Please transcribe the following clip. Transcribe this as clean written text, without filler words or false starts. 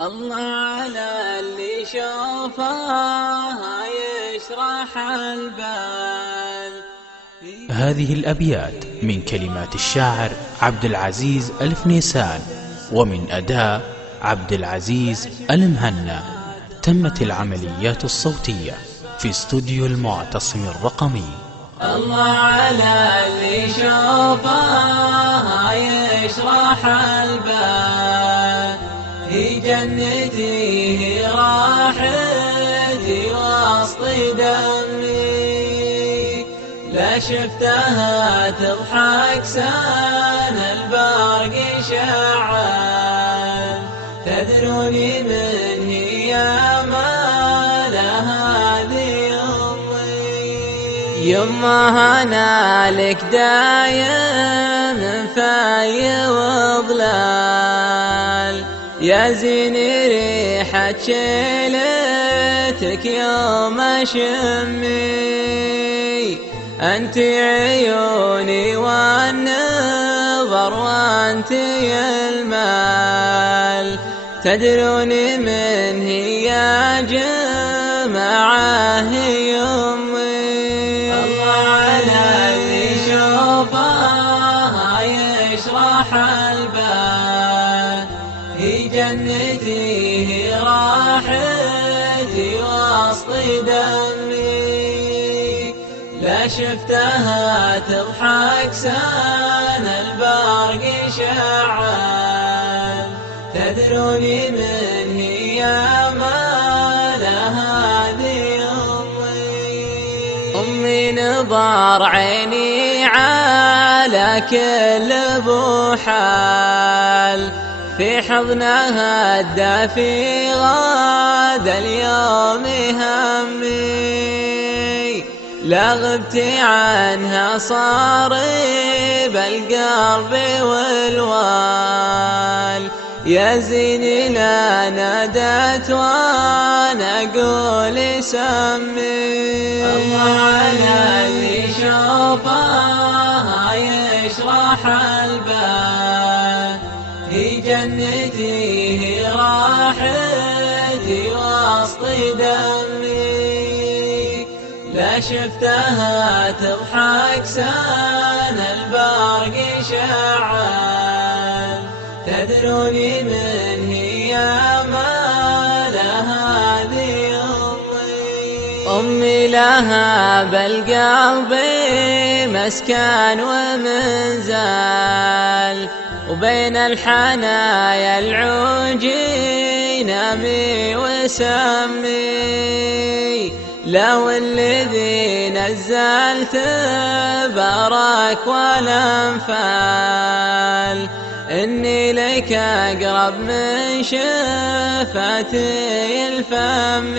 الله على اللي شوفها يشرح البال. هذه الأبيات من كلمات الشاعر عبد العزيز الفنيسان، ومن أداء عبد العزيز المهنا. تمت العمليات الصوتية في استوديو المعتصم الرقمي. الله على اللي شوفها يشرح البال، هي جنتي هي راحتي وسط دمي، لا شفتها تضحك سنة البرق شعل، تدروني من هي ما لها ذي أمي. يما أنا لك دايم فاي وظلال، يا زين ريحة شيلتك يوم أشمي، أنت عيوني والنظر وأنت المال، تدروني من هي جماعة هي أمي. الله على اللي شوفها يشرح البال، هي جنتي هي راحتي وسط دمي، لا شفتها تضحك سنة البرق شعل، تدروني من هي ما لها ذي أمي. أمي نظر عيني على كل بوحال، في حضنها الدافي غاد اليوم همي، لا غبت عنها صارب القلب والوال، يا زيني لا نادت وانا اقول سمي. الله على اللي شوفها يشرح البال، هي جنتي هي راحتي وسط دمي، لا شفتها تضحك سنة البرق شعل، تدروني من هي ما لها ذي أمي. أمي لها بالقلب مسكن ومنزال، وبين الحنايا العوجي نامي وسمي، لو الذي نزلت بارك والأنفال، إني لك أقرب من شفتي الفم.